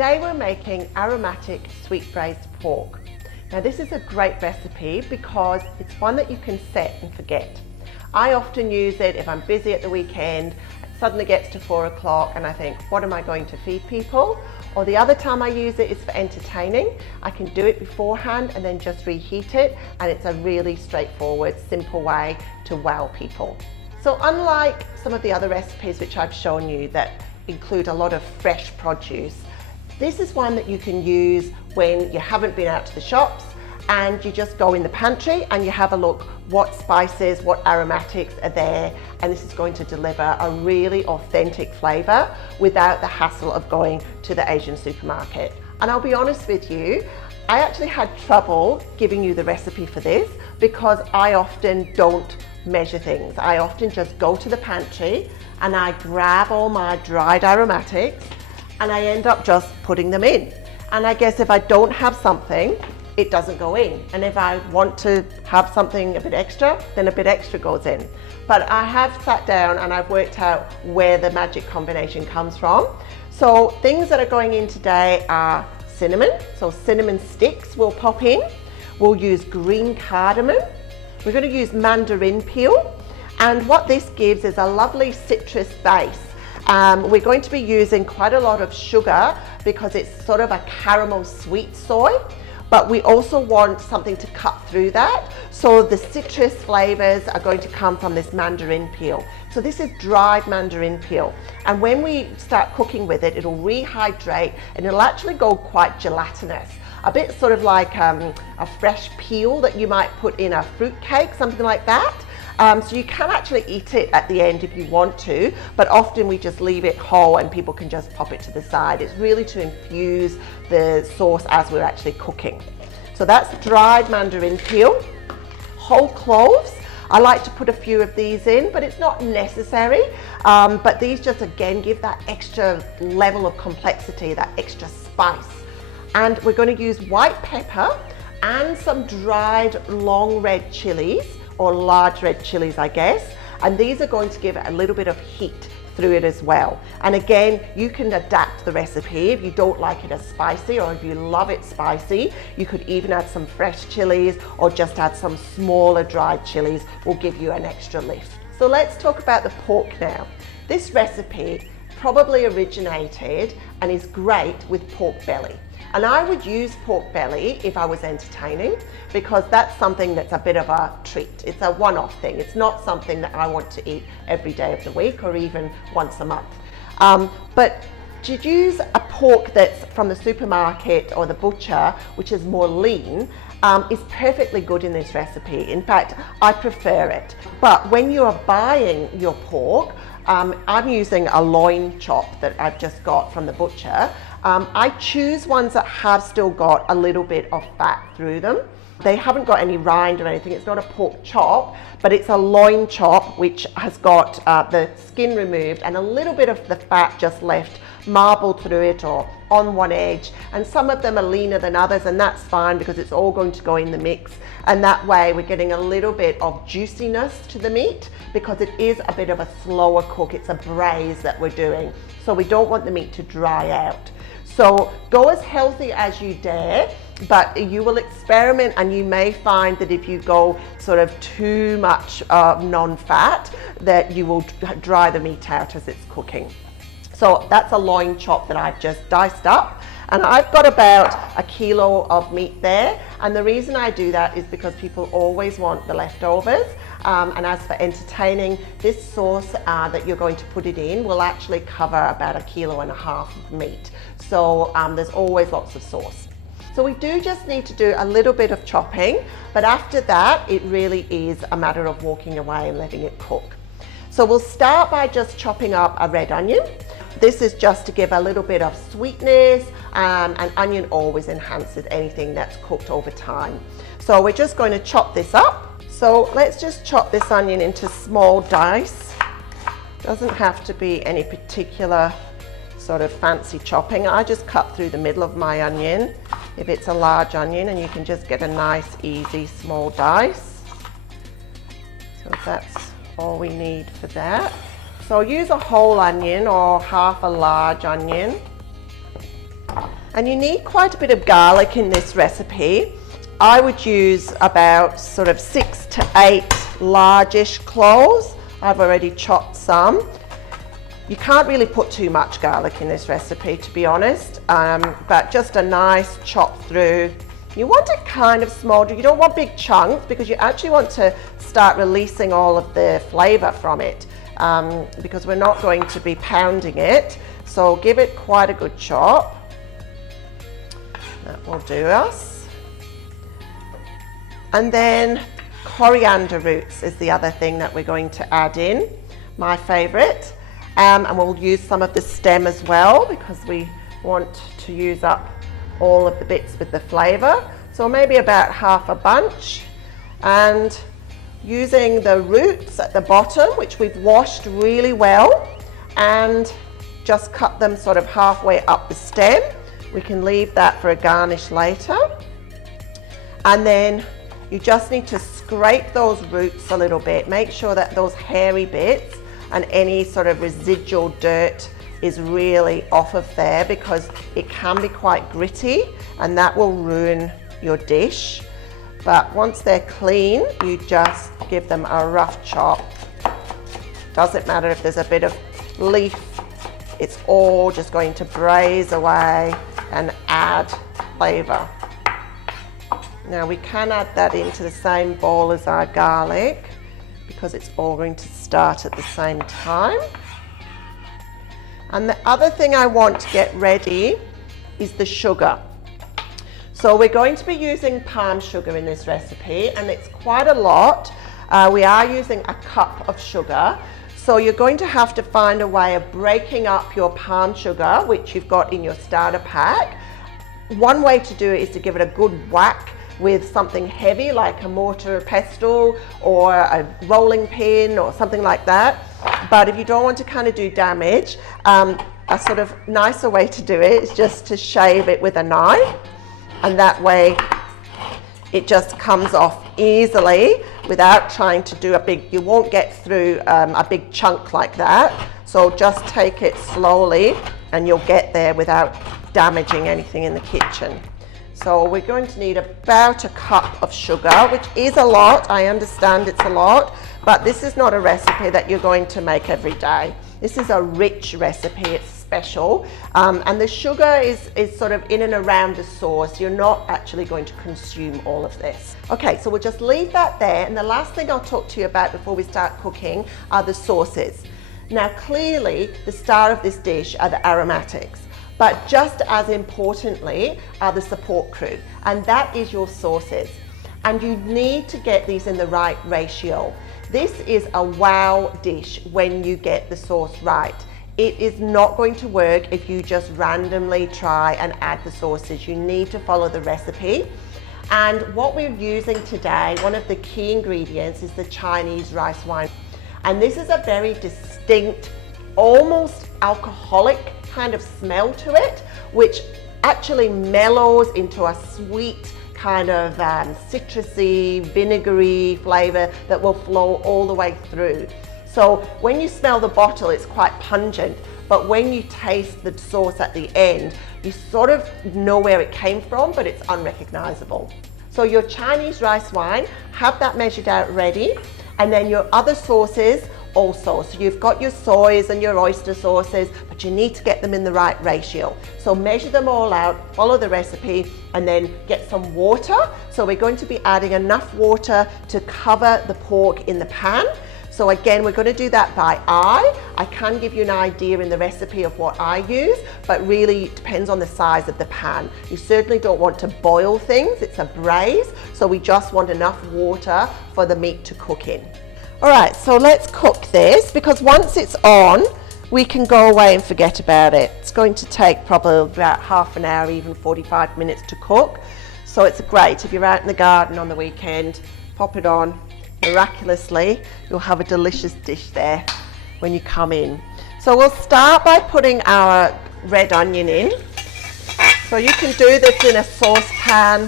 Today we're making aromatic sweet braised pork. Now this is a great recipe because it's one that you can set and forget. I often use it if I'm busy at the weekend, it suddenly gets to 4 o'clock and I think, what am I going to feed people? Or the other time I use it is for entertaining. I can do it beforehand and then just reheat it, and it's a really straightforward, simple way to wow people. So unlike some of the other recipes which I've shown you that include a lot of fresh produce, this is one that you can use when you haven't been out to the shops and you just go in the pantry and you have a look what spices, what aromatics are there, and this is going to deliver a really authentic flavour without the hassle of going to the Asian supermarket. And I'll be honest with you, I actually had trouble giving you the recipe for this because I often don't measure things. I often just go to the pantry and I grab all my dried aromatics and I end up just putting them in. And I guess if I don't have something, it doesn't go in. And if I want to have something a bit extra, then a bit extra goes in. But I have sat down and I've worked out where the magic combination comes from. So things that are going in today are cinnamon. So cinnamon sticks will pop in. We'll use green cardamom. We're going to use mandarin peel. And what this gives is a lovely citrus base. We're going to be using quite a lot of sugar because it's sort of a caramel sweet soy, but we also want something to cut through that. So the citrus flavors are going to come from this mandarin peel. So this is dried mandarin peel. And when we start cooking with it, it'll rehydrate and it'll actually go quite gelatinous. A bit sort of like a fresh peel that you might put in a fruit cake, something like that. So you can actually eat it at the end if you want to, but often we just leave it whole and people can just pop it to the side. It's really to infuse the sauce as we're actually cooking. So that's dried mandarin peel. Whole cloves. I like to put a few of these in, but it's not necessary. But these just again give that extra level of complexity, that extra spice. And we're going to use white pepper and some dried long red chilies, or large red chilies, I guess. And these are going to give it a little bit of heat through it as well. And again, you can adapt the recipe if you don't like it as spicy, or if you love it spicy, you could even add some fresh chilies or just add some smaller dried chilies, will give you an extra lift. So let's talk about the pork now. This recipe probably originated and is great with pork belly. And I would use pork belly if I was entertaining, because that's something that's a bit of a treat. It's a one-off thing. It's not something that I want to eat every day of the week or even once a month. But to use a pork that's from the supermarket or the butcher, which is more lean, is perfectly good in this recipe. In fact, I prefer it. But when you are buying your pork, I'm using a loin chop that I've just got from the butcher. I choose ones that have still got a little bit of fat through them. They haven't got any rind or anything. It's not a pork chop, but it's a loin chop which has got the skin removed and a little bit of the fat just left marbled through it or on one edge. And some of them are leaner than others, and that's fine because it's all going to go in the mix. And that way we're getting a little bit of juiciness to the meat because it is a bit of a slower cook. It's a braise that we're doing. So we don't want the meat to dry out. So go as healthy as you dare, but you will experiment and you may find that if you go sort of too much non-fat, that you will dry the meat out as it's cooking. So that's a loin chop that I've just diced up, and I've got about 1 kilo of meat there. And the reason I do that is because people always want the leftovers. And as for entertaining, this sauce that you're going to put it in will actually cover about 1.5 kilos of meat. So there's always lots of sauce. So we do just need to do a little bit of chopping, but after that, it really is a matter of walking away and letting it cook. So we'll start by just chopping up a red onion. This is just to give a little bit of sweetness, and onion always enhances anything that's cooked over time. So we're just going to chop this up. So let's just chop this onion into small dice. Doesn't have to be any particular sort of fancy chopping. I just cut through the middle of my onion if it's a large onion, and you can just get a nice easy small dice. So that's all we need for that. So use a whole onion or half a large onion. And you need quite a bit of garlic in this recipe. I would use about sort of 6 to 8 largish cloves. I've already chopped some. You can't really put too much garlic in this recipe, to be honest, but just a nice chop through. You want it kind of small. You don't want big chunks because you actually want to start releasing all of the flavor from it, because we're not going to be pounding it. So give it quite a good chop. That will do us. And then coriander roots is the other thing that we're going to add in, my favorite. And we'll use some of the stem as well because we want to use up all of the bits with the flavor. So maybe about half a bunch. And using the roots at the bottom, which we've washed really well, and just cut them sort of halfway up the stem. We can leave that for a garnish later. And then you just need to scrape those roots a little bit. Make sure that those hairy bits and any sort of residual dirt is really off of there, because it can be quite gritty and that will ruin your dish. But once they're clean, you just give them a rough chop. Doesn't matter if there's a bit of leaf, it's all just going to braise away and add flavor. Now we can add that into the same bowl as our garlic because it's all going to start at the same time. And the other thing I want to get ready is the sugar. So we're going to be using palm sugar in this recipe, and it's quite a lot. We are using a cup of sugar. So you're going to have to find a way of breaking up your palm sugar, which you've got in your starter pack. One way to do it is to give it a good whack with something heavy like a mortar and pestle or a rolling pin or something like that. But if you don't want to kind of do damage, a sort of nicer way to do it is just to shave it with a knife, and that way it just comes off easily without trying to do you won't get through a big chunk like that. So just take it slowly and you'll get there without damaging anything in the kitchen. So we're going to need about a cup of sugar, which is a lot. I understand it's a lot, but this is not a recipe that you're going to make every day. This is a rich recipe, it's special. And the sugar is sort of in and around the sauce. You're not actually going to consume all of this. Okay, so we'll just leave that there. And the last thing I'll talk to you about before we start cooking are the sauces. Now, clearly, the star of this dish are the aromatics. But just as importantly are the support crew, and that is your sauces. And you need to get these in the right ratio. This is a wow dish when you get the sauce right. It is not going to work if you just randomly try and add the sauces. You need to follow the recipe. And what we're using today, one of the key ingredients is the Chinese rice wine. And this is a very distinct, almost alcoholic kind of smell to it, which actually mellows into a sweet kind of citrusy, vinegary flavor that will flow all the way through. So when you smell the bottle, it's quite pungent, but when you taste the sauce at the end, you sort of know where it came from, but it's unrecognizable. So your Chinese rice wine, have that measured out ready, and then your other sauces also. So you've got your soys and your oyster sauces, but you need to get them in the right ratio. So measure them all out, follow the recipe, and then get some water. So we're going to be adding enough water to cover the pork in the pan. So again, we're going to do that by eye. I can give you an idea in the recipe of what I use, but really it depends on the size of the pan. You certainly don't want to boil things, it's a braise, so we just want enough water for the meat to cook in. All right, so let's cook this, because once it's on, we can go away and forget about it. It's going to take probably about half an hour, even 45 minutes to cook. So it's great if you're out in the garden on the weekend, pop it on. Miraculously, you'll have a delicious dish there when you come in. So we'll start by putting our red onion in. So you can do this in a saucepan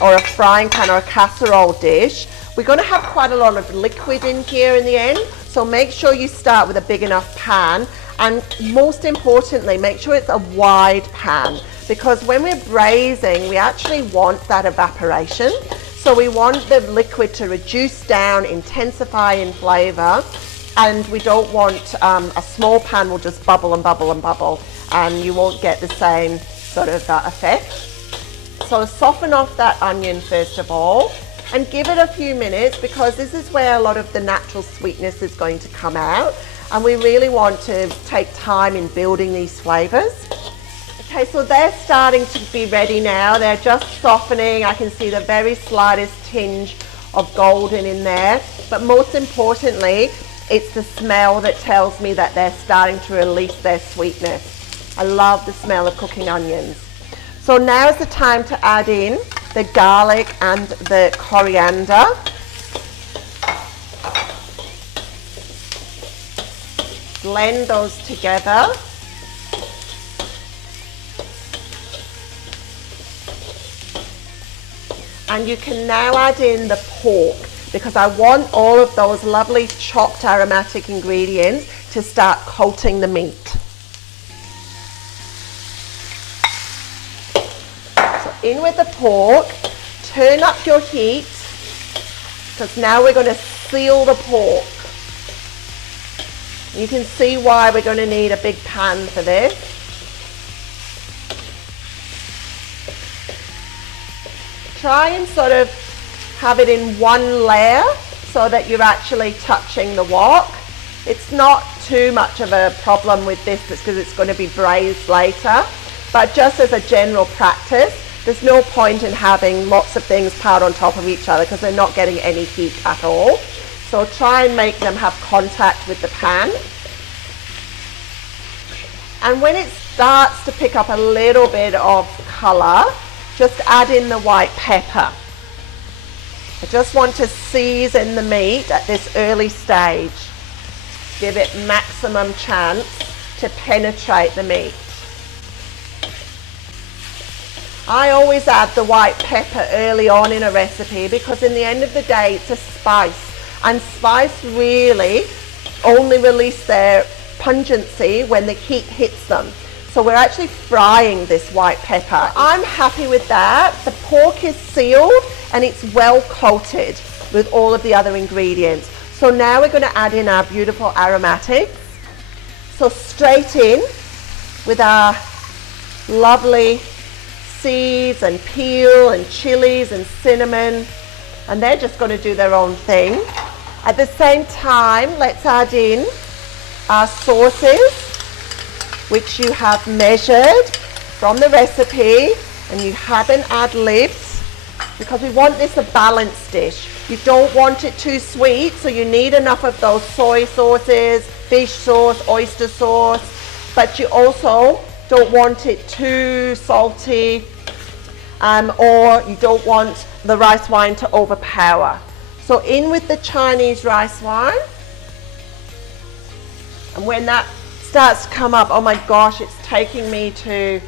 or a frying pan or a casserole dish. We're going to have quite a lot of liquid in here in the end, so make sure you start with a big enough pan, and most importantly, make sure it's a wide pan, because when we're braising, we actually want that evaporation. So we want the liquid to reduce down, intensify in flavour, and we don't want a small pan will just bubble and bubble and bubble, and you won't get the same sort of effect. So soften off that onion first of all, and give it a few minutes, because this is where a lot of the natural sweetness is going to come out, and we really want to take time in building these flavours. Okay, so they're starting to be ready now. They're just softening. I can see the very slightest tinge of golden in there, but most importantly, it's the smell that tells me that they're starting to release their sweetness. I love the smell of cooking onions. So now is the time to add in the garlic and the coriander. Blend those together. And you can now add in the pork, because I want all of those lovely chopped aromatic ingredients to start coating the meat. So in with the pork, turn up your heat, because now we're going to seal the pork. You can see why we're going to need a big pan for this. Try and sort of have it in one layer so that you're actually touching the wok. It's not too much of a problem with this because it's going to be braised later, but just as a general practice, there's no point in having lots of things piled on top of each other because they're not getting any heat at all. So try and make them have contact with the pan. And when it starts to pick up a little bit of colour, just add in the white pepper. I just want to season the meat at this early stage. Give it maximum chance to penetrate the meat. I always add the white pepper early on in a recipe because in the end of the day it's a spice, and spice really only release their pungency when the heat hits them. So we're actually frying this white pepper. I'm happy with that. The pork is sealed and it's well coated with all of the other ingredients. So now we're going to add in our beautiful aromatics. So straight in with our lovely seeds and peel and chilies and cinnamon, and they're just going to do their own thing. At the same time, let's add in our sauces, which you have measured from the recipe and you haven't ad-libbed, because we want this a balanced dish. You don't want it too sweet, so you need enough of those soy sauces, fish sauce, oyster sauce, but you also don't want it too salty, or you don't want the rice wine to overpower. So in with the Chinese rice wine, and when that starts to come up, oh my gosh, it's taking me to,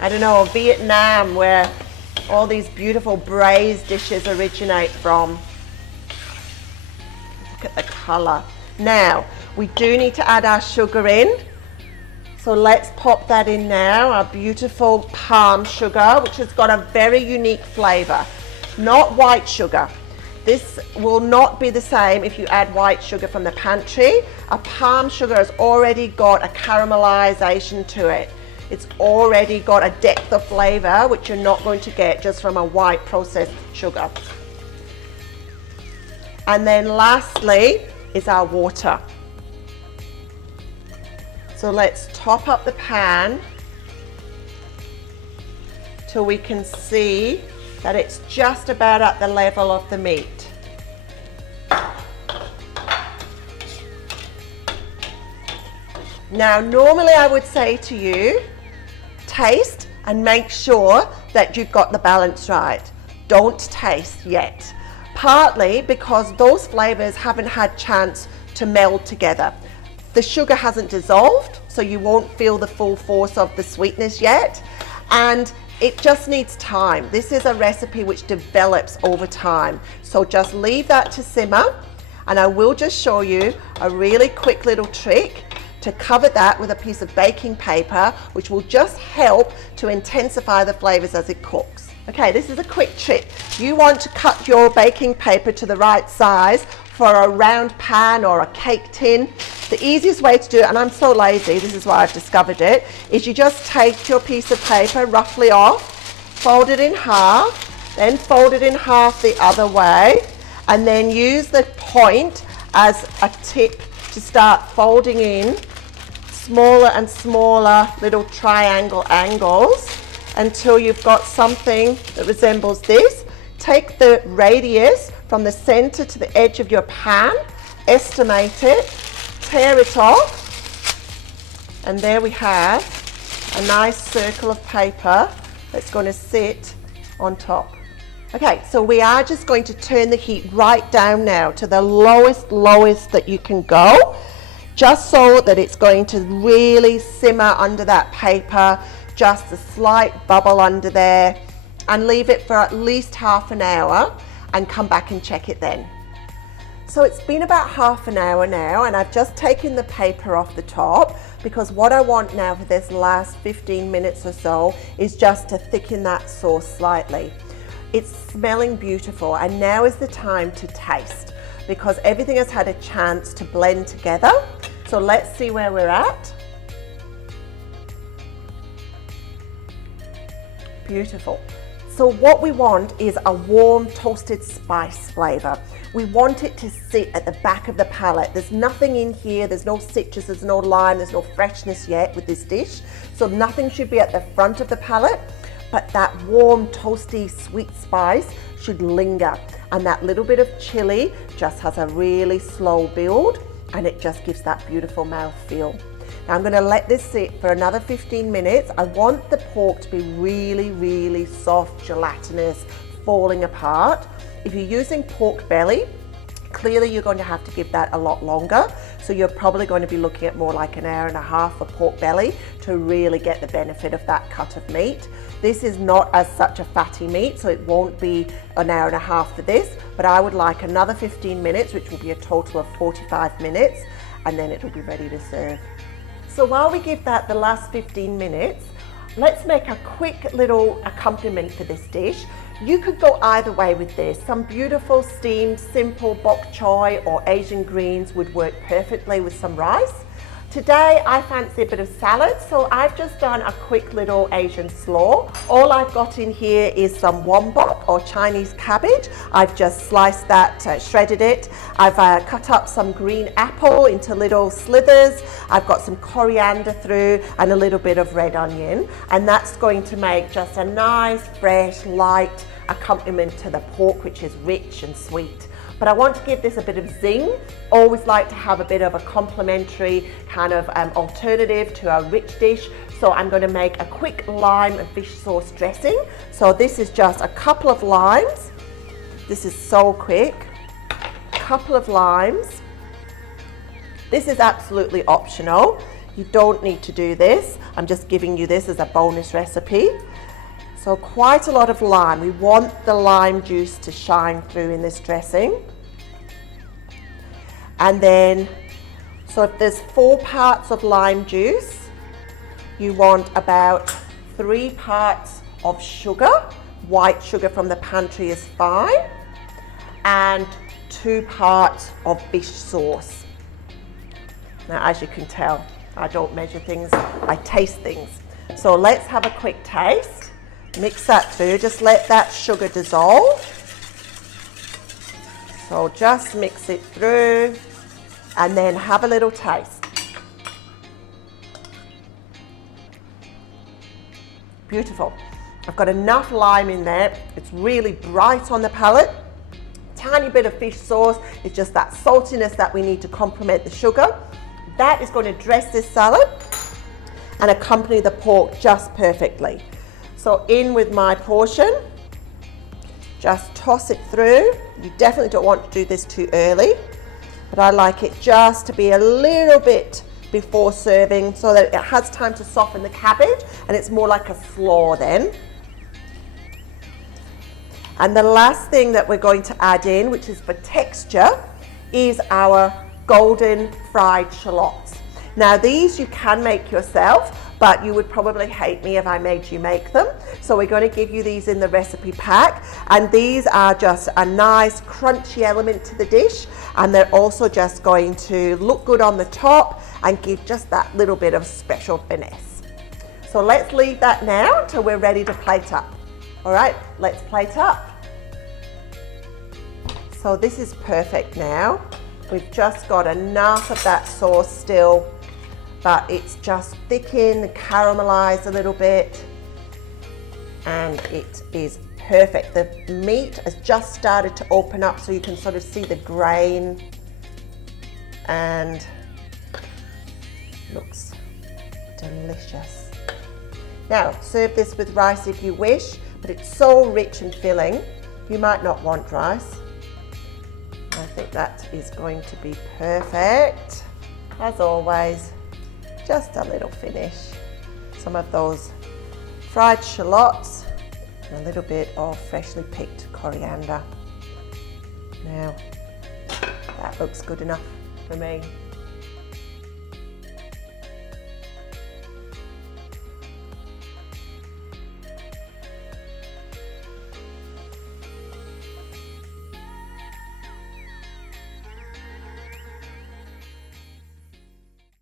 I don't know, Vietnam, where all these beautiful braised dishes originate from. Look at the colour. Now, we do need to add our sugar in. So let's pop that in now, our beautiful palm sugar, which has got a very unique flavour. Not white sugar. This will not be the same if you add white sugar from the pantry. A palm sugar has already got a caramelization to it. It's already got a depth of flavour which you're not going to get just from a white processed sugar. And then lastly is our water. So let's top up the pan till we can see that it's just about at the level of the meat. Now, normally I would say to you, taste and make sure that you've got the balance right. Don't taste yet. Partly because those flavors haven't had chance to meld together. The sugar hasn't dissolved, so you won't feel the full force of the sweetness yet. And it just needs time. This is a recipe which develops over time. So just leave that to simmer, and I will just show you a really quick little trick to cover that with a piece of baking paper, which will just help to intensify the flavors as it cooks. Okay, this is a quick trick. You want to cut your baking paper to the right size for a round pan or a cake tin. The easiest way to do it, and I'm so lazy, this is why I've discovered it, is you just take your piece of paper roughly off, fold it in half, then fold it in half the other way, and then use the point as a tip to start folding in smaller and smaller little triangle angles until you've got something that resembles this. Take the radius from the center to the edge of your pan, estimate it, tear it off, and there we have a nice circle of paper that's going to sit on top. Okay, so we are just going to turn the heat right down now to the lowest that you can go, just so that it's going to really simmer under that paper, just a slight bubble under there, and leave it for at least half an hour and come back and check it then. So it's been about half an hour now, and I've just taken the paper off the top, because what I want now for this last 15 minutes or so is just to thicken that sauce slightly. It's smelling beautiful, and now is the time to taste, because everything has had a chance to blend together. So let's see where we're at. Beautiful. So what we want is a warm toasted spice flavor. We want it to sit at the back of the palate. There's nothing in here, there's no citrus, there's no lime, there's no freshness yet with this dish. So nothing should be at the front of the palate, but that warm, toasty, sweet spice should linger. And that little bit of chili just has a really slow build, and it just gives that beautiful mouthfeel. Now I'm gonna let this sit for another 15 minutes. I want the pork to be really, really soft, gelatinous, falling apart. If you're using pork belly, clearly you're going to have to give that a lot longer. So you're probably going to be looking at more like an hour and a half for pork belly to really get the benefit of that cut of meat. This is not as such a fatty meat, so it won't be an hour and a half for this, but I would like another 15 minutes, which will be a total of 45 minutes, and then it'll be ready to serve. So while we give that the last 15 minutes, let's make a quick little accompaniment for this dish. You could go either way with this. Some beautiful steamed, simple bok choy or Asian greens would work perfectly with some rice. Today I fancy a bit of salad, so I've just done a quick little Asian slaw. All I've got in here is some wombok or Chinese cabbage. I've just sliced that, shredded it. I've cut up some green apple into little slithers. I've got some coriander through and a little bit of red onion, and that's going to make just a nice, fresh, light accompaniment to the pork, which is rich and sweet. But I want to give this a bit of zing. Always like to have a bit of a complementary kind of alternative to a rich dish. So I'm going to make a quick lime and fish sauce dressing. So this is just a couple of limes. This is so quick. Couple of limes. This is absolutely optional. You don't need to do this. I'm just giving you this as a bonus recipe. So quite a lot of lime. We want the lime juice to shine through in this dressing. And then, so if there's 4 parts of lime juice, you want about 3 parts of sugar. White sugar from the pantry is fine. And 2 parts of fish sauce. Now, as you can tell, I don't measure things, I taste things. So let's have a quick taste. Mix that through, just let that sugar dissolve. So just mix it through and then have a little taste. Beautiful. I've got enough lime in there. It's really bright on the palate. Tiny bit of fish sauce. It's just that saltiness that we need to complement the sugar. That is going to dress this salad and accompany the pork just perfectly. So in with my portion, just toss it through. You definitely don't want to do this too early, but I like it just to be a little bit before serving so that it has time to soften the cabbage and it's more like a slaw then. And the last thing that we're going to add in, which is for texture, is our golden fried shallots. Now these you can make yourself, but you would probably hate me if I made you make them. So we're going to give you these in the recipe pack, and these are just a nice crunchy element to the dish, and they're also just going to look good on the top and give just that little bit of special finesse. So let's leave that now till we're ready to plate up. All right, let's plate up. So this is perfect now. We've just got enough of that sauce still, but it's just thickened, caramelized a little bit, and it is perfect. The meat has just started to open up so you can sort of see the grain, and looks delicious. Now serve this with rice if you wish, but it's so rich and filling, you might not want rice. I think that is going to be perfect. As always, just a little finish. Some of those fried shallots and a little bit of freshly picked coriander. Now, that looks good enough for me.